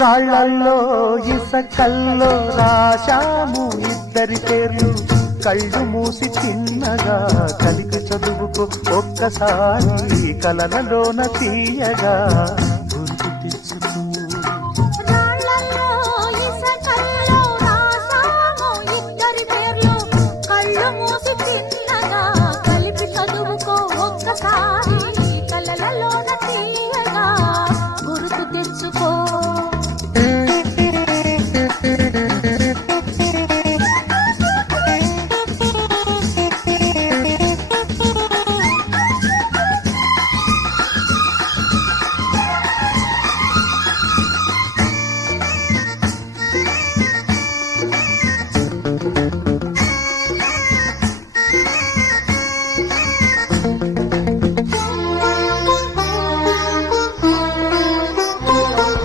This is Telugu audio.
రాళ్ళల్లో ఇసకల్లో రాశాము ఇద్దరి పేర్లు, కళ్ళు మూసి చిన్నగా కలిగి చదువుకో ఒక్కసారి కలలలోన తీయగా గుర్తు తెచ్చుకో. రాళ్ళల్లో ఇసకల్లో రాశాము ఇద్దరి పేర్లు, కళ్ళు మూసి చిన్నగా కలిపి చదువుకో ఒక్కసారి కలలలోన తీయగా గుర్తు తెచ్చుకో.